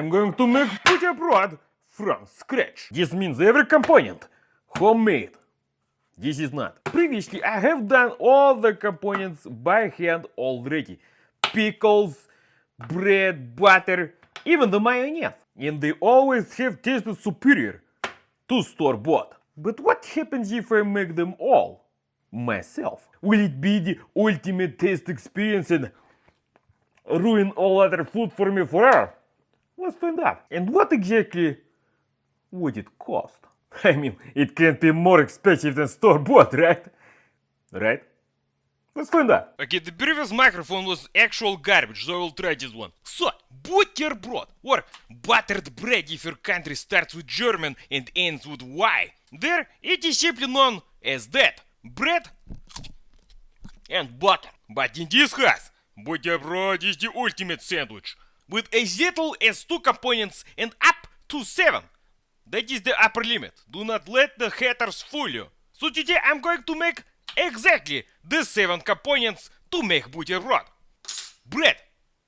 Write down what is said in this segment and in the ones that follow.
I'm going to make buterbrod from scratch. This means every component homemade. This is not. Previously, I have done all the components by hand already. Pickles, bread, butter, even the mayonnaise. And they always have tasted superior to store-bought. But what happens if I make them all myself? Will it be the ultimate taste experience and ruin all other food for me forever? Let's find out. And what exactly would it cost? I mean, it can't be more expensive than store-bought, right? Right? Let's find out. Okay, the previous microphone was actual garbage, so I will try this one. So, buterbrod, or buttered bread if your country starts with German and ends with Y. There, it is simply known as that. Bread and butter. But in this case, buterbrod is the ultimate sandwich. With as little as 2 components and up to 7. That is the upper limit. Do not let the haters fool you. So today I'm going to make exactly the 7 components to make buterbrod. Bread,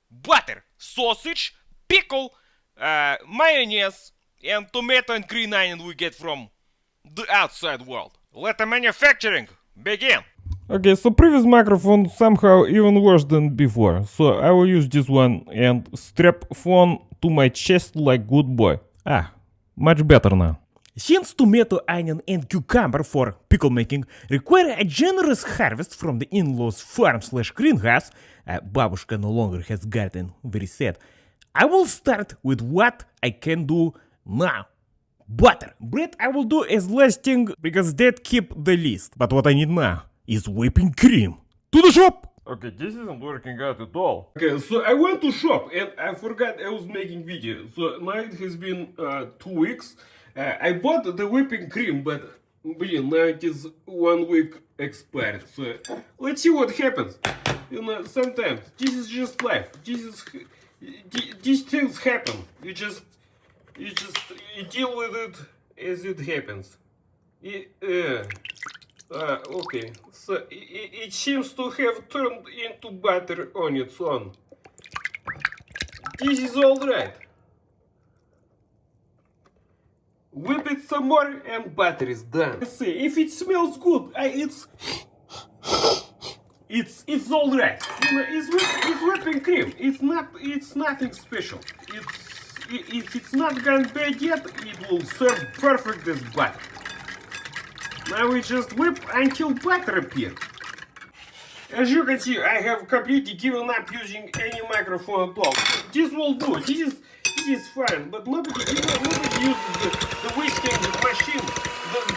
butter, sausage, pickle, mayonnaise, and tomato and green onion we get from the outside world. Let the manufacturing begin. Okay, so previous microphone somehow even worse than before. So I will use this one and strap phone to my chest like good boy. Much better now. Since tomato, onion and cucumber for pickle making require a generous harvest from the in-laws farm/greenhouse, Babushka no longer has garden, very sad. I will start with what I can do now. Butter. Bread I will do as last thing because that keep the least. But what I need now is whipping cream. To the shop! Okay, this isn't working out at all. Okay, so I went to shop and I forgot I was making video. So now it has been 2 weeks. I bought the whipping cream, but now it is 1 week expired. So let's see what happens. You know, sometimes this is just life. These things happen. You deal with it as it happens. Okay, so it seems to have turned into butter on its own. This is alright. Whip it some more and butter is done. Let's see, if it smells good, it's alright. You know, it's whipping cream. It's nothing special. If it's not gone bad yet, it will serve perfect as butter. Now we just whip until butter appears. As you can see, I have completely given up using any microphone at all. This will do. This is fine, but nobody uses the whisking machine,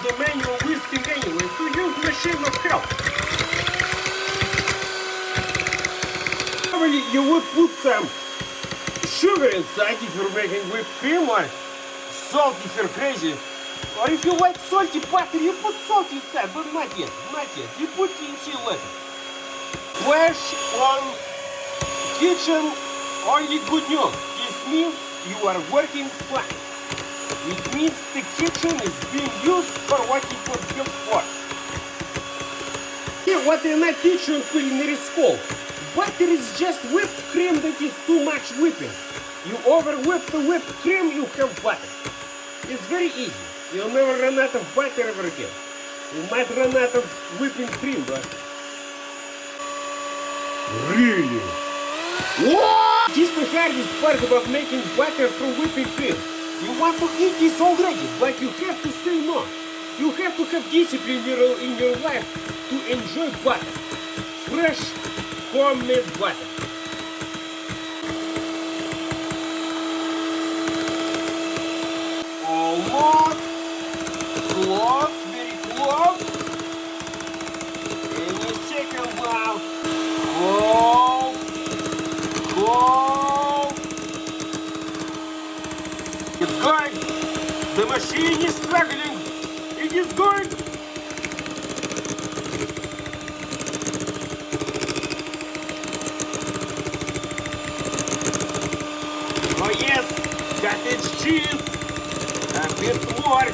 the manual whisking anyway. So use machine of help. Probably you would put some sugar inside if you're making whipped cream, or salt if you're crazy. Or if you like salty butter, you put salt inside, but not yet. You put it in later. Flash on kitchen, only good news. This means you are working fine. It means the kitchen is being used for what it was built for. Here, what in a kitchen culinary school, butter is just whipped cream that is too much whipping. You over-whip the whipped cream, you have butter. It's very easy. You'll never run out of butter ever again. You might run out of whipping cream, but... Really? What? This is the hardest part about making butter from whipping cream. You want to eat this already, but you have to say no. You have to have discipline in your life to enjoy butter. Fresh, homemade butter. Almost. Close, very close. Any second now. Go. It's going. The machine is struggling. It is going. Oh yes, cottage cheese. A bit more.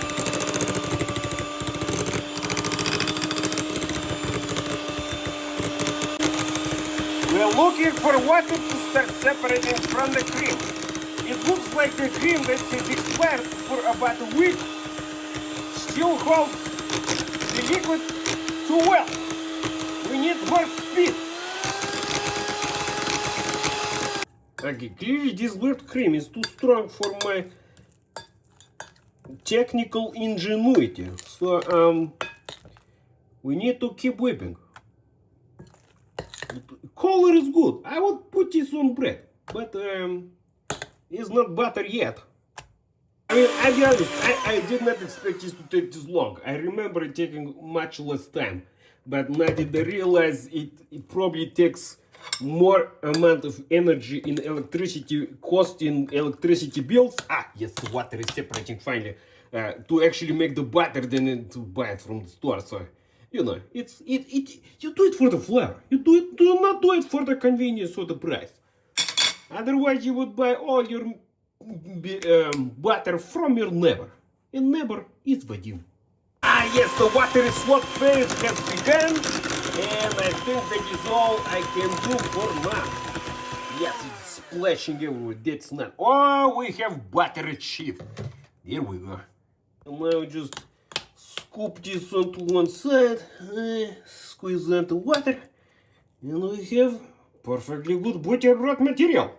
We're looking for water to start separating from the cream. It Looks like the cream that has expired for about a week still holds the liquid too well. We need more speed. Okay, clearly this whipped cream is too strong for my technical ingenuity. So, we need to keep whipping. Color is good. I would put this on bread, but it's not butter yet. I mean, I'll be honest, I did not expect this to take this long. I remember it taking much less time, but now that I realize it probably takes more amount of energy in electricity cost in electricity bills. Ah, yes, the water is separating finally. To actually make the butter than to buy it from the store. So, you know, you do it for the flavor. You do not do it for the convenience or the price. Otherwise, you would buy all your butter from your neighbor. And neighbor is Vadim. Ah, yes, the water swap phase has begun. And I think that is all I can do for now. Yes, it's splashing everywhere. That's not. Oh, we have buttered sheet. There we go. And now just scoop this onto one side, squeeze into water, and we have perfectly good buterbrod material.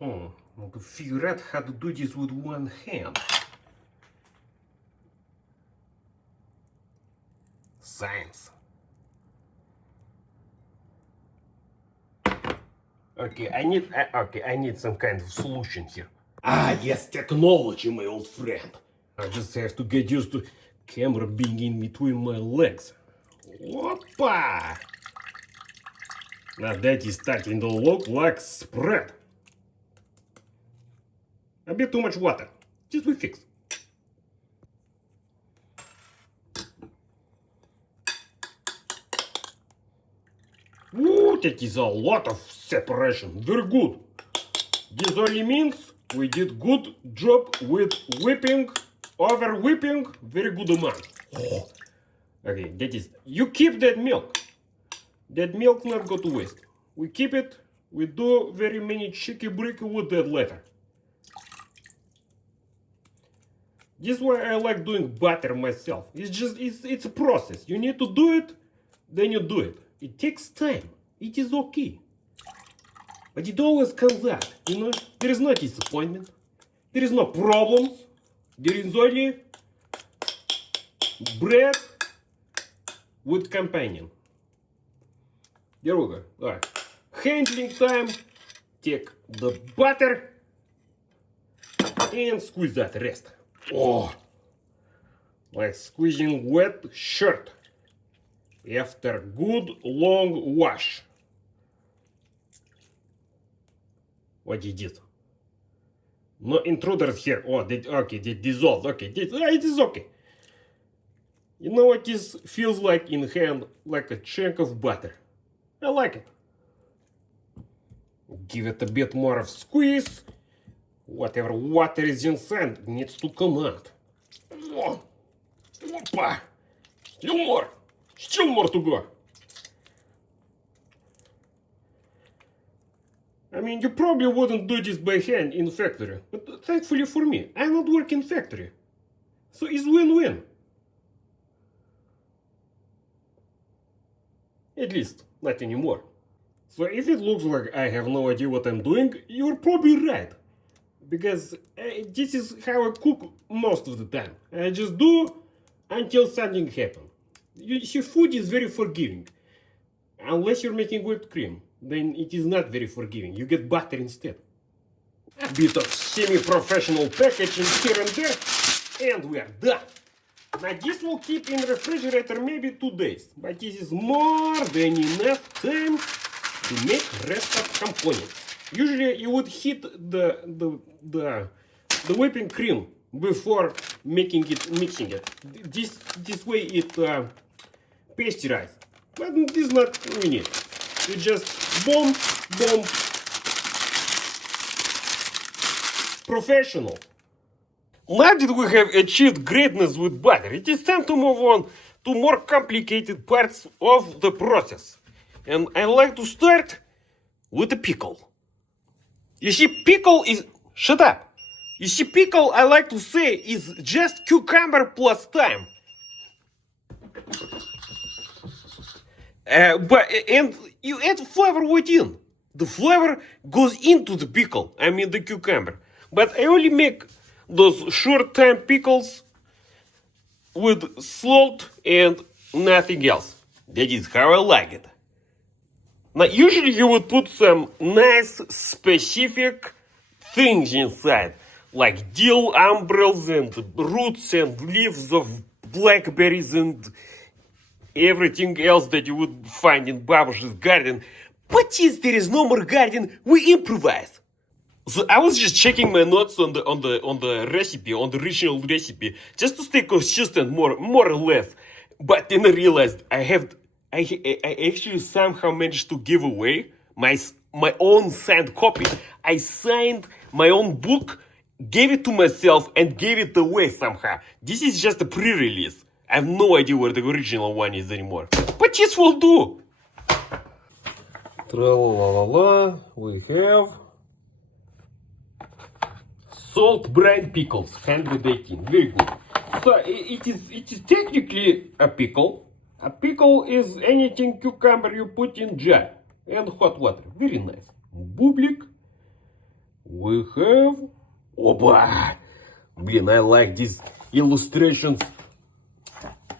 I want to figure out how to do this with one hand. Science. Okay, I need some kind of solution here. Ah, yes, technology, my old friend. I just have to get used to camera being in between my legs. Опа! Now that is starting to look like spread. A bit too much water. This we fix. Ooh, that is a lot of separation. Very good. This only means we did good job with whipping, over whipping, very good amount. Oh. Okay, that is, you keep that milk. That milk not go to waste. We keep it, we do very many cheeky bricky with that later. This is why I like doing butter myself. It's just, it's a process. You need to do it, then you do it. It takes time. It is okay. But it always comes out, you know? There is no disappointment. There is no problems. There is only bread with companion. There we go. Alright. Handling time. Take the butter and squeeze that rest. Oh, like squeezing wet shirt after good long wash. What is it? No intruders here. Oh, okay, they dissolved. Okay, it is okay. You know what this feels like in hand? Like a chunk of butter. I like it. Give it a bit more of squeeze. Whatever water is inside needs to come out. Oh, opa. Still more to go. I mean, you probably wouldn't do this by hand in factory, but thankfully for me, I not work in factory. So it's win-win. At least, not anymore. So if it looks like I have no idea what I'm doing, you're probably right. Because this is how I cook most of the time. I just do until something happens. You see, food is very forgiving. Unless you're making whipped cream, then it is not very forgiving. You get butter instead. A bit of semi-professional packaging here and there, and we are done. Now this will keep in refrigerator maybe 2 days, but this is more than enough time to make rest of components. Usually you would heat the whipping cream before mixing it. This way it pasteurized. But this is not we need. You just boom. Professional. Now that we have achieved greatness with butter, it is time to move on to more complicated parts of the process. And I like to start with a pickle. You see, pickle is... Shut up. You see, pickle, I like to say, is just cucumber plus thyme. And you add flavor within. The flavor goes into the pickle, I mean the cucumber. But I only make those short-time pickles with salt and nothing else. That is how I like it. Now, usually you would put some nice specific things inside, like dill umbrellas and roots and leaves of blackberries and everything else that you would find in Babus's garden. But since there is no more garden, we improvise. So I was just checking my notes on the recipe, on the original recipe, just to stay consistent, more or less. But then I realized I actually somehow managed to give away my own signed copy. I signed my own book, gave it to myself, and gave it away somehow. This is just a pre-release. I have no idea where the original one is anymore. But this will do. Tra-la-la-la-la, we have salt brine pickles, 118. Very good. So it is technically a pickle. A pickle is anything cucumber you put in jar and hot water. Very nice. Bublik. We have... Opa! Блин, I like these illustrations.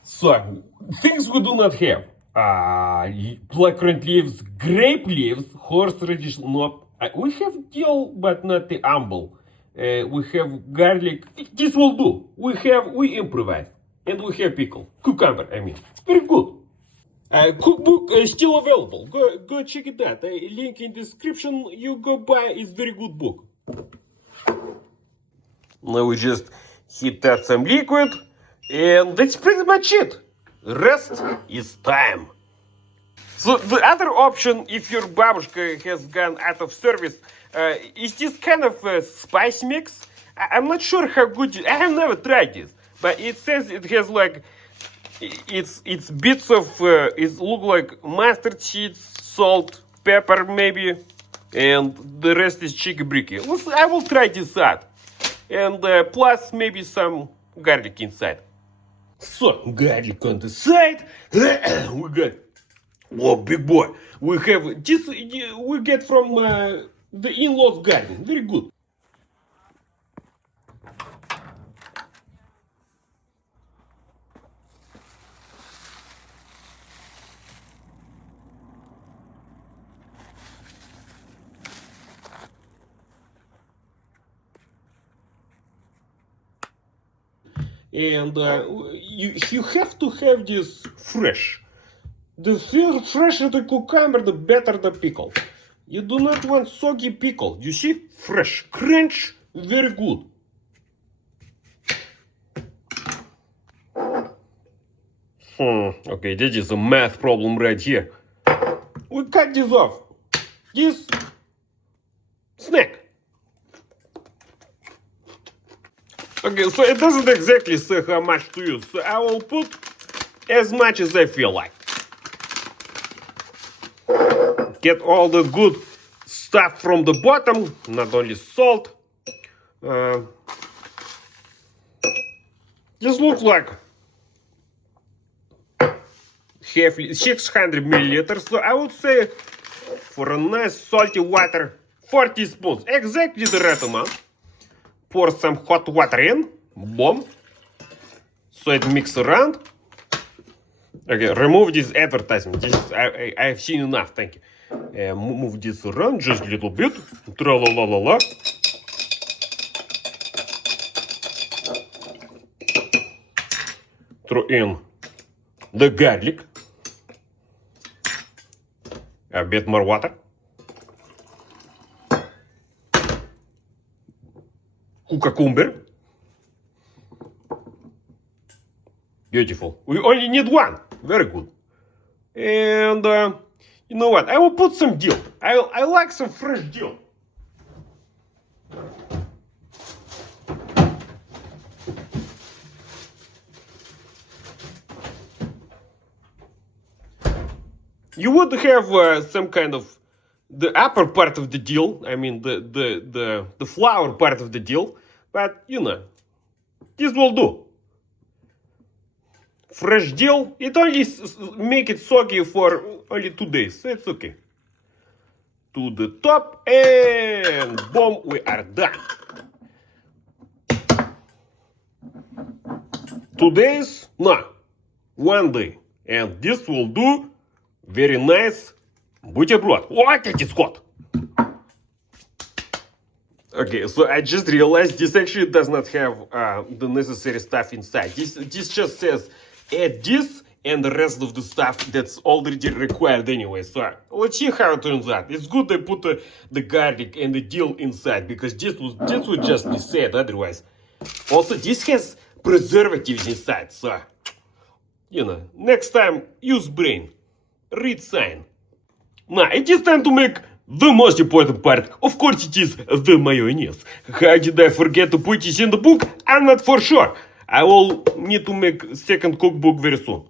So, things we do not have. Blackcurrant leaves, grape leaves, horseradish, no. We have dill, but not the amble. We have garlic. This will do. We improvise. And we have pickle. Cucumber, I mean. Very good. Cookbook is still available. Go check it out. Link in description. You go buy. It's very good book. Now we just heat up some liquid. And that's pretty much it. Rest is time. So the other option, if your babushka has gone out of service, is this kind of spice mix. I'm not sure how good I have never tried this, but it says it has like it's bits of it look like mustard seeds, salt, pepper maybe, and the rest is cheeky bricky. I will try this out, and plus maybe some garlic inside. So, garlic on the side. We got, oh, big boy. We have this, we get from the in-laws garden. Very good. And you have to have this fresh. The fresher the cucumber, the better the pickle. You do not want soggy pickle. You see? Fresh. Crunch. Very good. Okay, that is a math problem right here. We cut this off. This snack. Okay, so it doesn't exactly say how much to use, so I will put as much as I feel like. Get all the good stuff from the bottom, not only salt. This looks like 600 milliliters, so I would say for a nice salty water, 4 teaspoons, exactly the right amount. Pour some hot water in, boom, so it mix around. Okay, remove this advertisement. I have seen enough, thank you. Move this around just a little bit. Tra-la-la-la-la. Throw in the garlic. A bit more water. Cucumber. Beautiful. We only need one. Very good. And you know what? I will put some dill. I like some fresh dill. You would have some kind of the upper part of the deal. I mean the flour part of the deal. But you know, this will do. Fresh deal. It only make it soggy for only 2 days. So it's okay. To the top and boom, we are done. 2 days? No, 1 day. And this will do very nice buterbrod. What it is hot. Okay, so I just realized this actually does not have the necessary stuff inside. This just says add this and the rest of the stuff that's already required anyway. So let's see how it turns out. It's good they put the garlic and the dill inside because this would just be sad otherwise. Also, this has preservatives inside, so you know, next time use brain, read sign. Now it is time to make the most important part. Of course, it is the mayonnaise. How did I forget to put this in the book? I'm not for sure. I will need to make second cookbook very soon.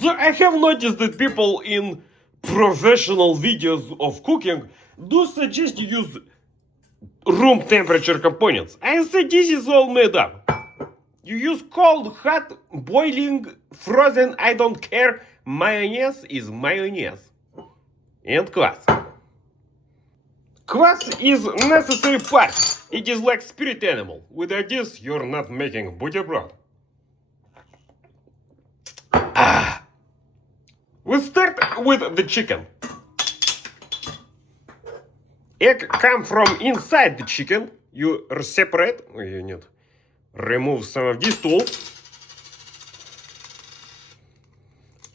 So I have noticed that people in professional videos of cooking do suggest you use room temperature components. I say this is all made up. You use cold, hot, boiling, frozen, I don't care. Mayonnaise is mayonnaise. And kvass. Kvass is necessary part. It is like spirit animal. Without this, you're not making buterbrod. We start with the chicken. Egg come from inside the chicken. You separate. You need remove some of these tools.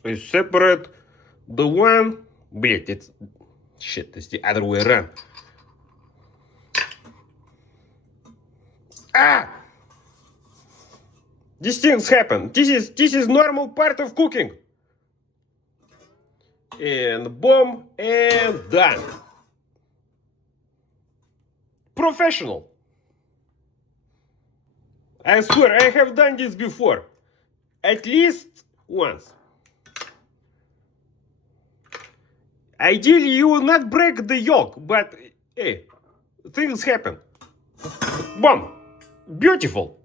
You separate the one. Блять, it's shit. It's the other way around. These things happen. This is normal part of cooking. And boom, and done. Professional. I swear, I have done this before. At least once. Ideally, you will not break the yolk, but hey, things happen. Boom. Beautiful.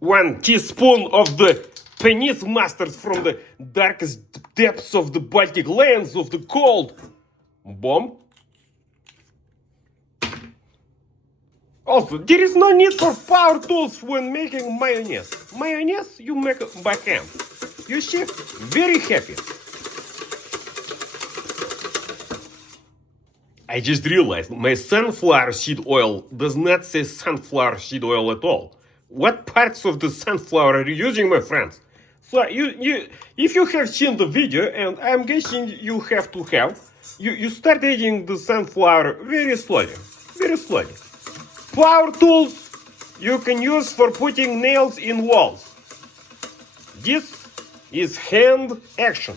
1 teaspoon of the Chinese mustard from the darkest depths of the Baltic lands of the cold. Boom. Also, there is no need for power tools when making mayonnaise. Mayonnaise you make by hand. You see, very happy. I just realized my sunflower seed oil does not say sunflower seed oil at all. What parts of the sunflower are you using, my friends? So if you have seen the video, and I'm guessing you have to have, you start adding the sunflower very slowly, very slowly. Power tools you can use for putting nails in walls. This is hand action.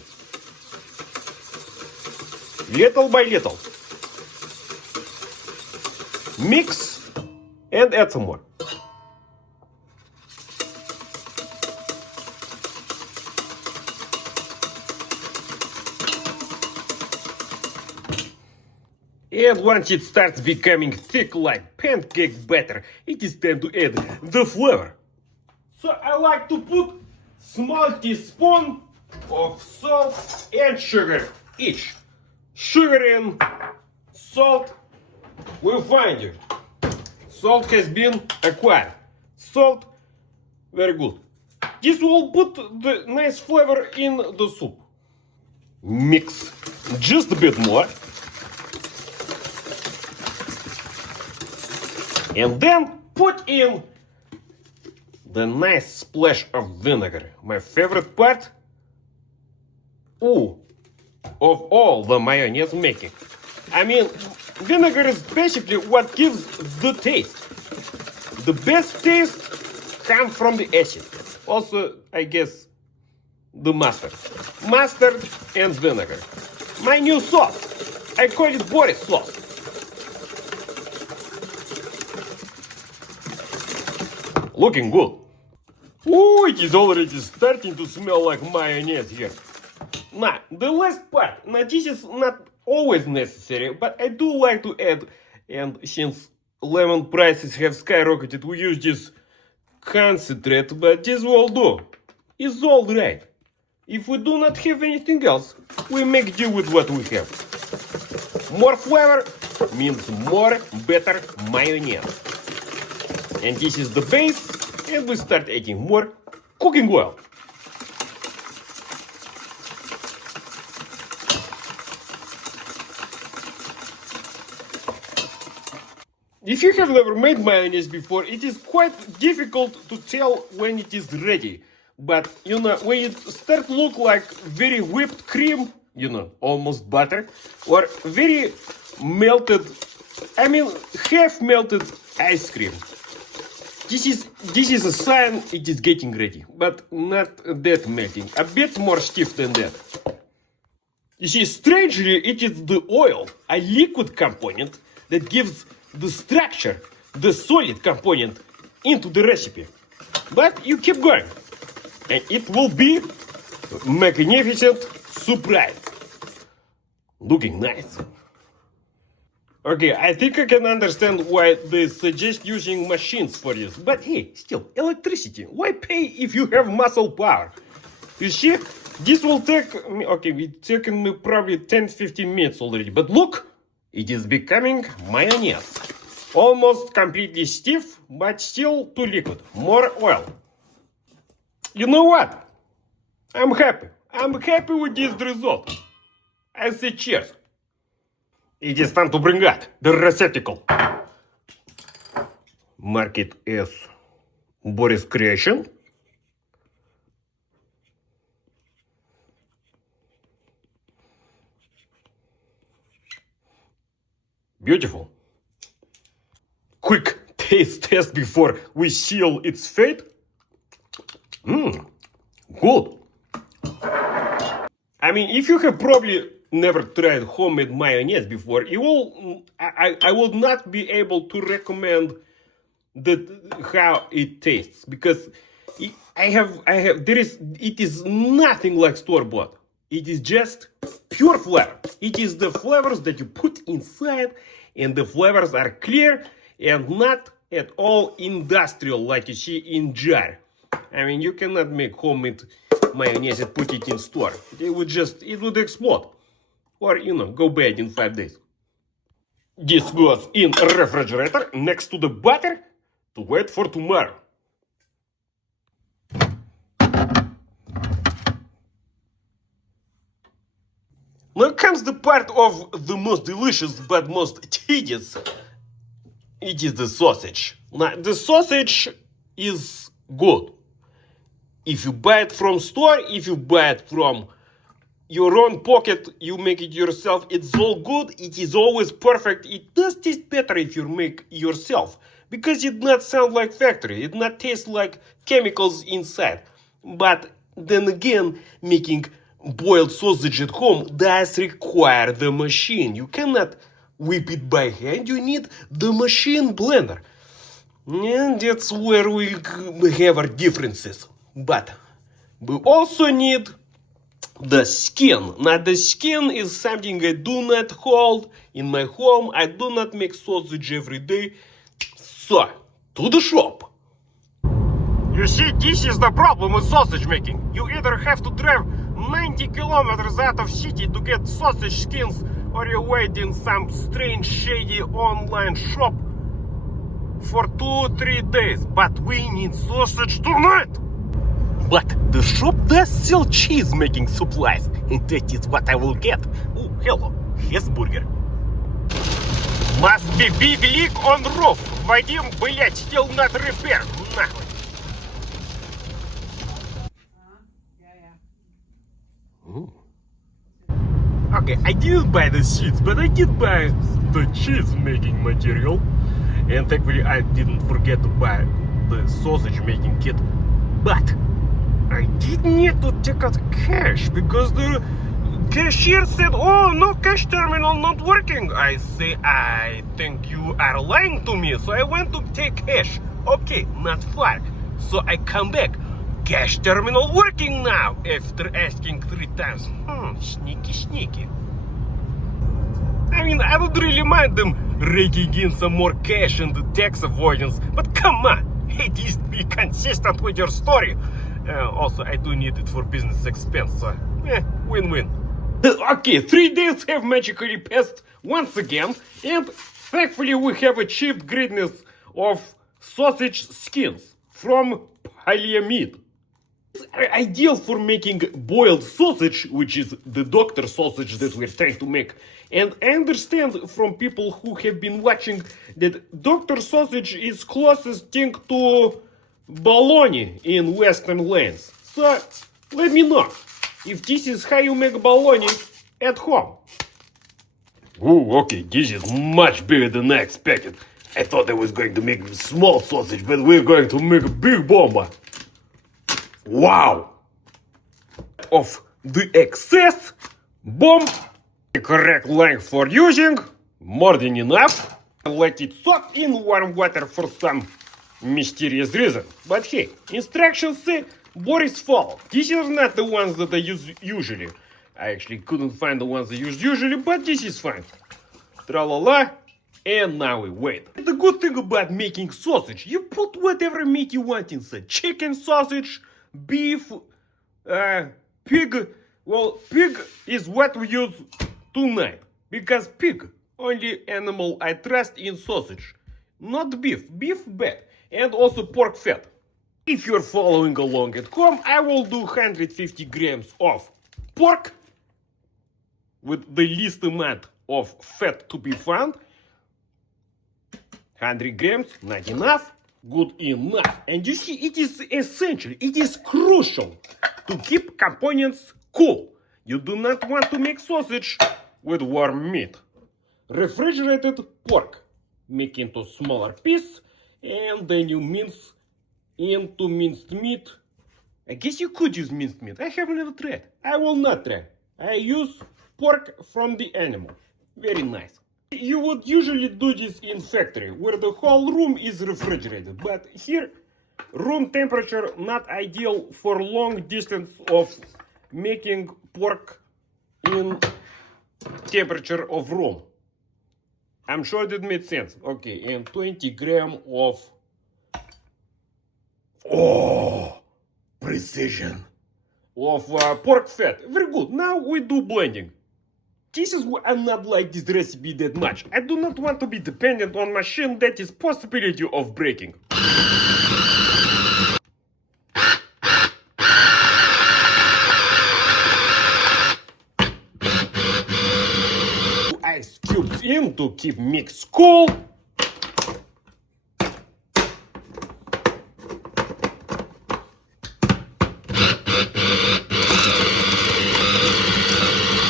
Little by little. Mix and add some more. And once it starts becoming thick like pancake batter, it is time to add the flavor. So I like to put small teaspoon of salt and sugar each. Sugar and salt will find you. Salt has been acquired. Salt, very good. This will put the nice flavor in the soup. Mix just a bit more. And then put in the nice splash of vinegar. My favorite part of all the mayonnaise making. I mean, vinegar is basically what gives the taste. The best taste comes from the acid. Also, I guess, the mustard. Mustard and vinegar. My new sauce. I call it Boris sauce. Looking good. Oh, it is already starting to smell like mayonnaise here. Nah, the last part. Now, this is not always necessary, but I do like to add, and since lemon prices have skyrocketed, we use this concentrate, but this will do. It's all right. If we do not have anything else, we make do with what we have. More flavor means more better mayonnaise. And this is the base, and we start adding more cooking oil. If you have never made mayonnaise before, it is quite difficult to tell when it is ready. But, you know, when it starts to look like very whipped cream, you know, almost butter, or very melted, I mean, half melted ice cream. This is a sign it is getting ready, but not that melting, a bit more stiff than that. You see, strangely, it is the oil, a liquid component, that gives the structure, the solid component, into the recipe. But you keep going, and it will be magnificent surprise. Looking nice. Okay, I think I can understand why they suggest using machines for this. But hey, still, electricity. Why pay if you have muscle power? You see, this will take me, okay, it's taken me probably 10-15 minutes already. But look, it is becoming mayonnaise. Almost completely stiff, but still too liquid. More oil. You know what? I'm happy. I'm happy with this result. I say cheers. It is time to bring out the receptacle. Mark it as Boris creation. Beautiful. Quick taste test before we seal its fate. Good. I mean, if you have probably never tried homemade mayonnaise before, you will. I will not be able to recommend how it tastes because it is nothing like store-bought. It is just pure flavor. It is the flavors that you put inside, and the flavors are clear and not at all industrial like you see in jar. I mean, you cannot make homemade mayonnaise and put it in store. It would explode. Or, you know, go bad in 5 days. This goes in refrigerator next to the butter to wait for tomorrow. Now comes the part of the most delicious but most tedious. It is the sausage. Now, the sausage is good. If you buy it from store, if you buy it from your own pocket, you make it yourself, it's all good, it is always perfect. It does taste better if you make yourself, because it not sound like factory, it not taste like chemicals inside. But then again, making boiled sausage at home does require the machine. You cannot whip it by hand, you need the machine blender. And that's where we have our differences. But we also need the skin. Now the skin is something I do not hold in my home. I do not make sausage every day. So, to the shop. You see, this is the problem with sausage making. You either have to drive 90 kilometers out of city to get sausage skins, or you wait in some strange shady online shop for 2-3 days. But we need sausage tonight. But the shop does sell cheese making supplies, and that is what I will get. Oh, hello, Hesburger. Must be big leak on roof. Vadim, блять, still not repaired. Нахуй. Okay, I didn't buy the seeds, but I did buy the cheese making material. And thankfully I didn't forget to buy the sausage making kit. But I did need to take out cash because the cashier said, oh, no cash terminal not working. I say, I think you are lying to me. So I went to take cash. Okay, not far. So I come back. Cash terminal working now after asking 3 times. Sneaky, sneaky. I mean, I would really mind them raking in some more cash and the tax avoidance, but come on, at least be consistent with your story. Also, I do need it for business expense, so win-win. Okay, 3 days have magically passed once again, and thankfully we have achieved greatness of sausage skins from polyamide. It's ideal for making boiled sausage, which is the doctor sausage that we're trying to make. And I understand from people who have been watching that doctor sausage is closest thing to bologna in Western lands. So let me know if this is how you make bologna at home. Oh, okay, this is much bigger than I expected. I thought I was going to make a small sausage, but we're going to make a big bomba. Wow! Of the excess bomb, the correct length for using, more than enough. Let it soak in warm water for some mysterious reason. But hey, instructions say Boris follow. These are not the ones that I use usually. I actually couldn't find the ones I use usually, but this is fine. Tra-la-la. And now we wait. The good thing about making sausage, you put whatever meat you want inside. Chicken sausage, beef, pig. Well, pig is what we use tonight. Because pig, only animal I trust in sausage. Not beef. Beef bad. And also pork fat. If you're following along at home, I will do 150 grams of pork with the least amount of fat to be found. 100 grams, not enough, good enough. And you see, it is essential, it is crucial to keep components cool. You do not want to make sausage with warm meat. Refrigerated pork, make into smaller piece, and then you mince into minced meat. I guess you could use minced meat, I have never tried. I will not try. I use pork from the animal. Very nice. You would usually do this in factory, where the whole room is refrigerated, but here, room temperature not ideal for long distance of making pork in temperature of room. I'm sure that made sense. Okay, and 20 grams of... Oh, precision. Of pork fat. Very good. Now we do blending. This is why I not like this recipe that much. I do not want to be dependent on machine that is possibility of breaking. Ice cubes in to keep mix cool.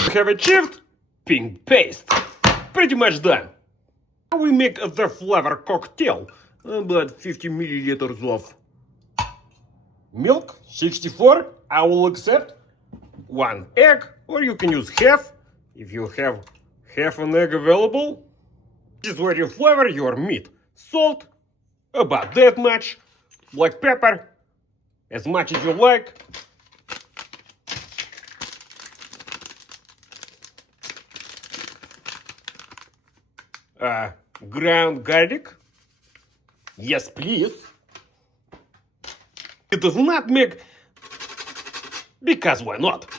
We have achieved pink paste. Pretty much done. Now we make the flavor cocktail. About 50 milliliters of milk, 64. I will accept 1 egg, or you can use half if you have half an egg available. This is where you flavor your meat. Salt, about that much. Black pepper, as much as you like. Ground garlic. Yes, please. It does not make, because why not?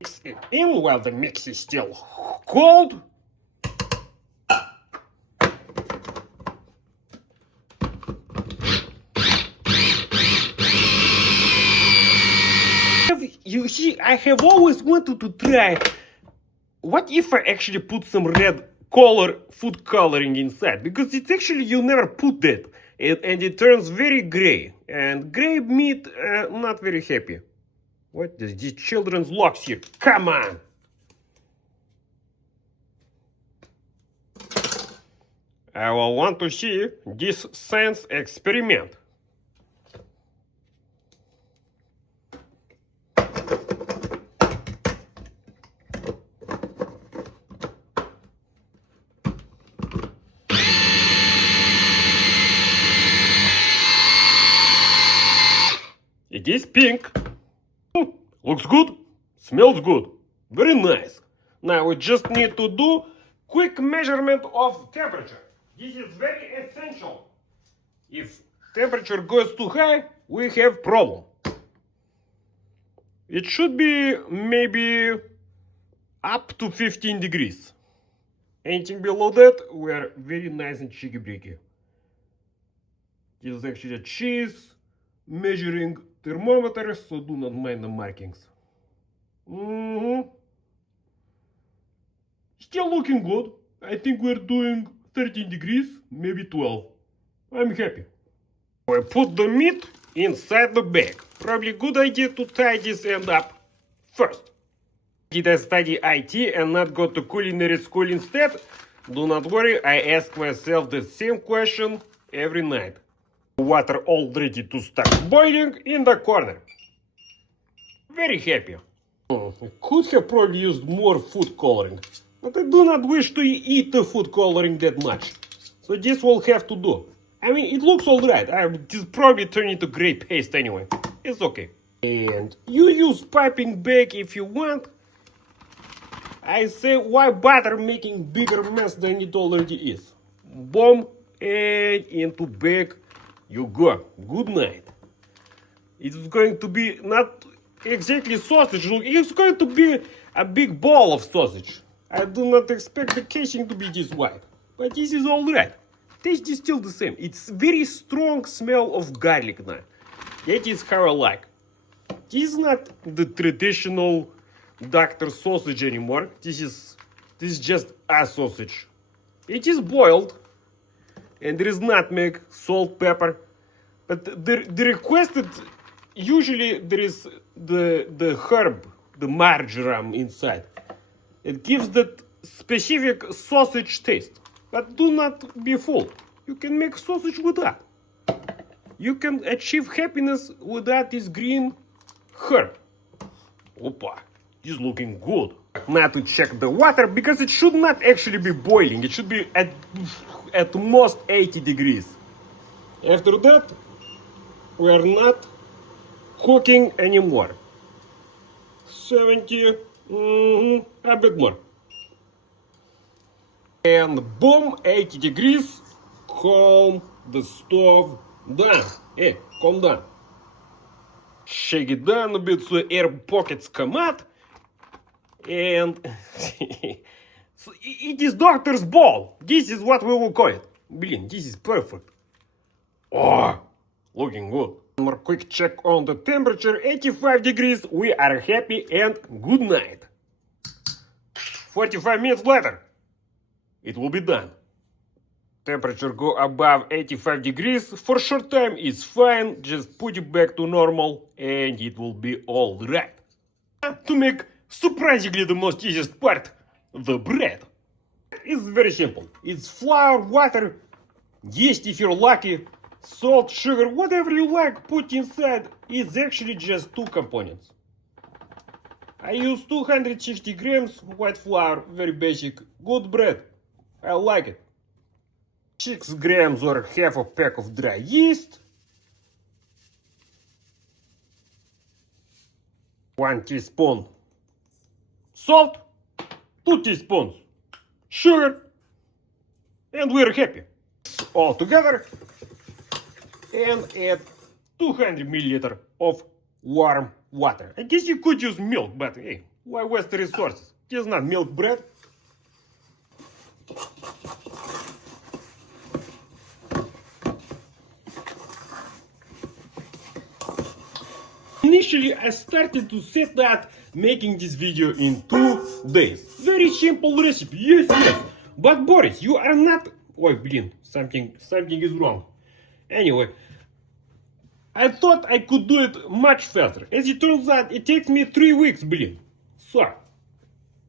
Mix it in while the mix is still cold. You see, I have always wanted to try. What if I actually put some red color, food coloring inside? Because it's actually, you never put that. And it turns very gray. And gray meat, not very happy. What is these children's locks here? Come on! I will want to see this science experiment. It is pink. Looks good. Smells good. Very nice. Now we just need to do quick measurement of temperature. This is very essential. If temperature goes too high, we have problem. It should be maybe up to 15 degrees. Anything below that, we are very nice and cheeky-breaky. This is actually a cheese measuring thermometer, so do not mind the markings. Still looking good. I think we're doing 13 degrees, maybe 12. I'm happy. I put the meat inside the bag. Probably a good idea to tie this end up first. Did I study IT and not go to culinary school instead? Do not worry, I ask myself the same question every night. Water all ready to start boiling in the corner. Very happy. I could have probably used more food coloring, but I do not wish to eat the food coloring that much. So this will have to do. I mean, it looks alright. This probably turn into gray paste anyway. It's okay. And you use piping bag if you want. I say, why bother making bigger mess than it already is? Boom, and into bag you go. Good night. It's going to be not exactly sausage. It's going to be a big ball of sausage. I do not expect the casing to be this white, but this is alright. Taste is still the same. It's very strong smell of garlic now. That is how I like. This is not the traditional doctor sausage anymore. This is just a sausage. It is boiled, and there is nutmeg, salt, pepper. But the requested, usually there is the herb, the marjoram inside. It gives that specific sausage taste. But do not be fooled. You can make sausage with that. You can achieve happiness without this green herb. Opa, this is looking good. Now to check the water, because it should not actually be boiling. It should be at most 80 degrees. After that, we are not cooking anymore. 70, a bit more. And boom, 80 degrees, calm the stove down. Hey, calm down. Shake it down a bit so air pockets come out. And so it is doctor's ball. This is what we will call it. Блин, this is perfect. Oh, looking good. One more quick check on the temperature. 85 degrees. We are happy and good night. 45 minutes later. It will be done. Temperature go above 85 degrees for short time is fine. Just put it back to normal and it will be all right. To make surprisingly the most easiest part, the bread. It's very simple. It's flour, water, yeast if you're lucky, salt, sugar, whatever you like, put inside. It's actually just two components. I use 260 grams white flour, very basic, good bread. I like it. 6 grams or half a pack of dry yeast. 1 teaspoon salt. 2 teaspoons sugar. And we're happy. All together. And add 200 milliliters of warm water. I guess you could use milk, but hey, why waste the resources? It is not milk bread. Initially, I started to set that making this video in 2 days. Very simple recipe, yes. But Boris, you are not... Ой, блин, something is wrong. Anyway, I thought I could do it much faster. As it turns out, it takes me 3 weeks, блин. So,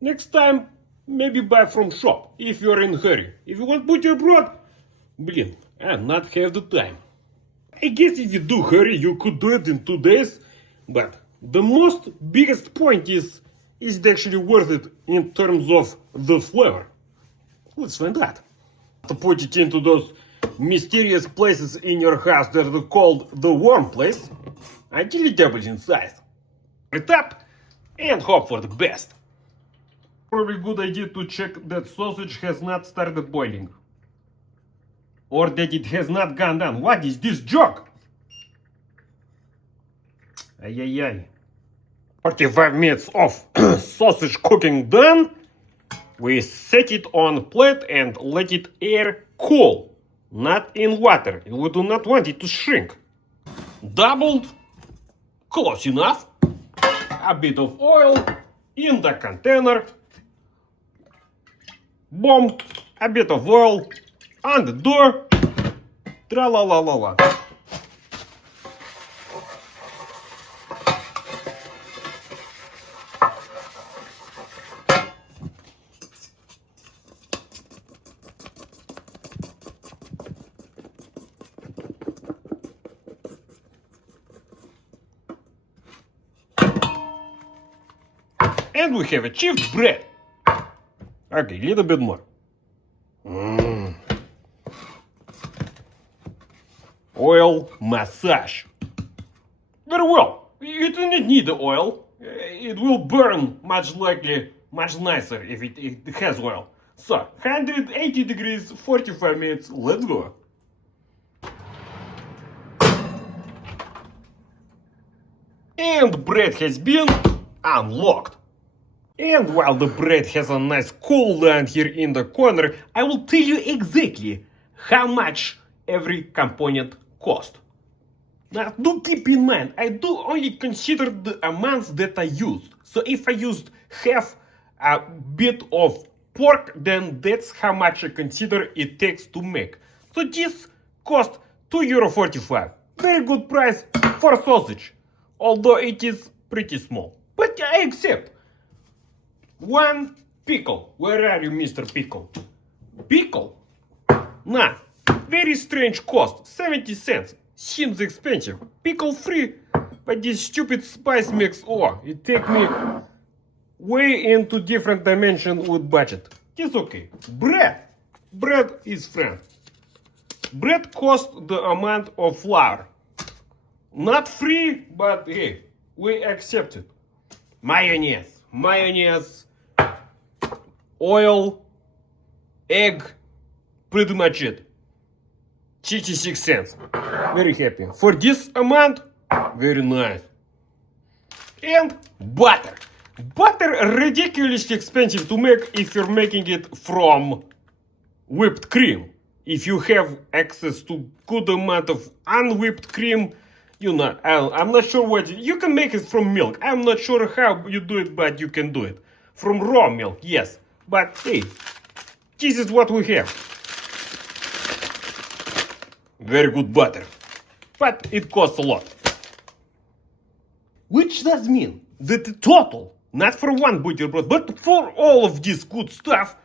next time, maybe buy from shop, if you're in a hurry. If you want buterbrod, блин, I not have the time. I guess if you do hurry, you could do it in 2 days. But the most biggest point is it actually worth it in terms of the flavor? Let's find out. To put it into those mysterious places in your house that are called the warm place, until it doubles in size. It up and hope for the best. Probably good idea to check that sausage has not started boiling. Or that it has not gone down. What is this joke? Ay ay ay. 45 minutes of sausage cooking done. We set it on plate and let it air cool. Not in water. We do not want it to shrink. Doubled. Close enough. A bit of oil in the container. Boom. A bit of oil on the door. Tra-la-la-la-la. And we have achieved bread. Okay, a little bit more. Oil massage. Very well. You do not need the oil. It will burn much likely, much nicer if it has oil. So, 180 degrees, 45 minutes. Let's go. And bread has been unlocked. And while the bread has a nice cool down here in the corner, I will tell you exactly how much every component cost. Now do keep in mind, I do only consider the amounts that I used. So if I used half a bit of pork, then that's how much I consider it takes to make. So this cost €2.45. Very good price for sausage, although it is pretty small. But I accept. One pickle. Where are you, Mr. Pickle? Pickle? Nah, very strange cost. 70 cents. Seems expensive. Pickle free, but this stupid spice mix, oh, it take me way into different dimension with budget. It's okay. Bread. Bread is friend. Bread cost the amount of flour. Not free, but hey, we accept it. Mayonnaise. Mayonnaise. Oil. Egg. Pretty much it. 66 cents. Very happy. For this amount, very nice. And butter. Butter ridiculously expensive to make if you're making it from whipped cream. If you have access to good amount of unwhipped cream, you know, I'm not sure what, you can make it from milk. I'm not sure how you do it, but you can do it. From raw milk, yes. But hey, this is what we have. Very good butter. But it costs a lot. Which does mean that the total, not for one buterbrod, but for all of this good stuff,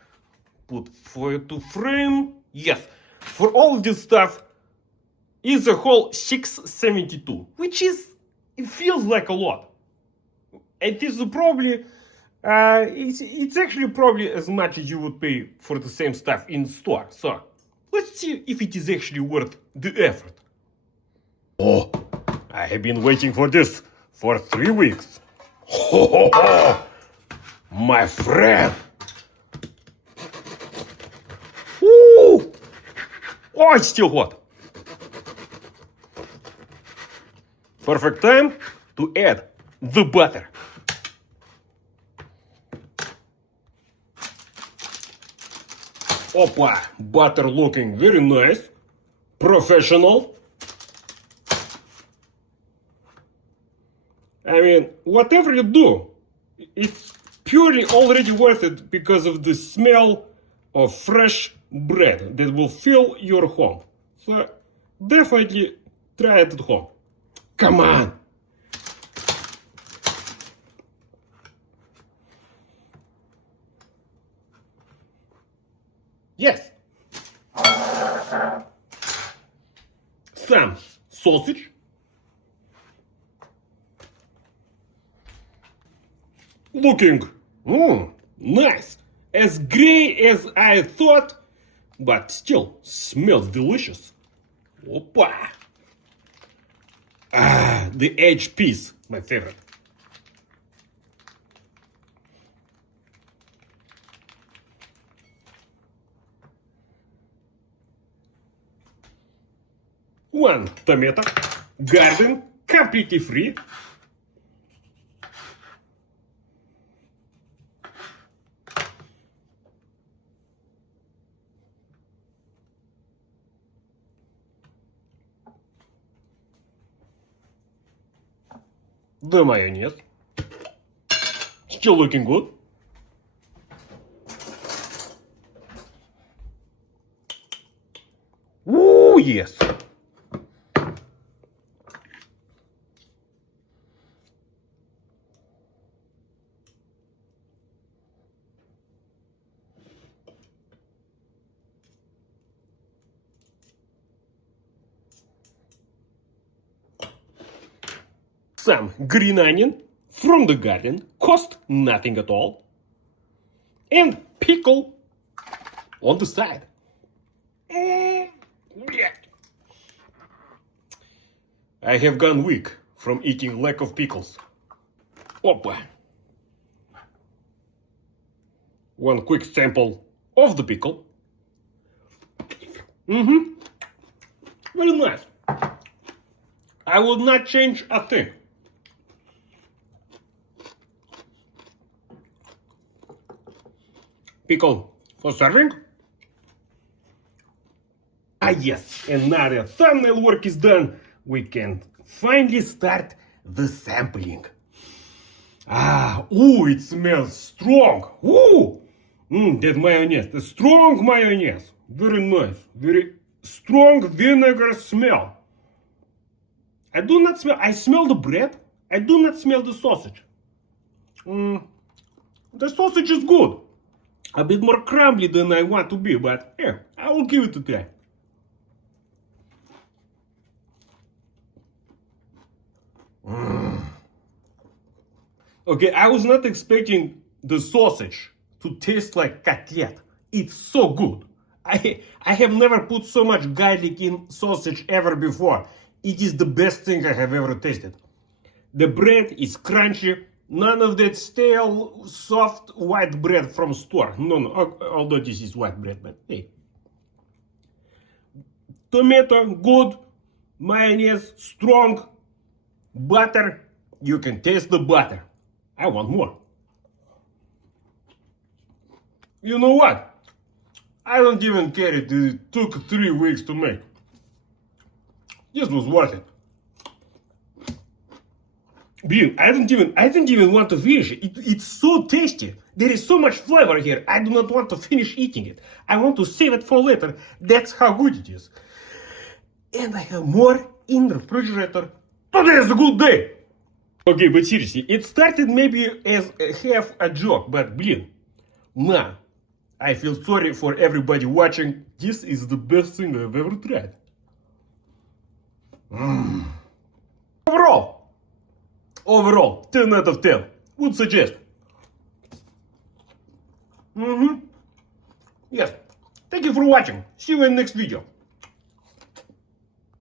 put for it to frame, yes, for all of this stuff, is a whole 672, which is, it feels like a lot. It is probably, it's actually probably as much as you would pay for the same stuff in store. So, let's see if it is actually worth the effort. Oh, I have been waiting for this for 3 weeks. Ho ho ho! My friend! Woo! Oh, it's still hot. Perfect time to add the butter. Opa! Butter looking very nice. Professional. I mean, whatever you do, it's purely already worth it because of the smell of fresh bread that will fill your home. So definitely try it at home. Come on! Yes! Some sausage. Looking, nice. As gray as I thought, but still smells delicious. Opa! The edge piece, my favorite. One tomato, garden, completely free. The mayonnaise. Still looking good. Ooh, yes. Some green onion from the garden, cost nothing at all. And pickle on the side. I have gone weak from eating lack of pickles. Oppa. One quick sample of the pickle. Very nice. I would not change a thing. Pickle for serving. Ah yes, and now the thumbnail work is done, we can finally start the sampling. Ooh, it smells strong. Ooh, that mayonnaise, the strong mayonnaise. Very nice, very strong vinegar smell. I do not smell, I smell the bread, I do not smell the sausage. The sausage is good. A bit more crumbly than I want to be, but yeah, I will give it a try. Okay, I was not expecting the sausage to taste like cutlet. It's so good. I have never put so much garlic in sausage ever before. It is the best thing I have ever tasted. The bread is crunchy. None of that stale, soft, white bread from store. No, although this is white bread, but hey. Tomato, good. Mayonnaise, strong. Butter, you can taste the butter. I want more. You know what? I don't even care if it took 3 weeks to make. This was worth it. Bean, I didn't even want to finish it. It's so tasty. There is so much flavor here. I do not want to finish eating it. I want to save it for later. That's how good it is. And I have more in the refrigerator. Today is a good day. Okay, but seriously, it started maybe as half a joke, but blin, now I feel sorry for everybody watching. This is the best thing I've ever tried. Overall, 10 out of 10. Would suggest. Yes. Thank you for watching. See you in the next video.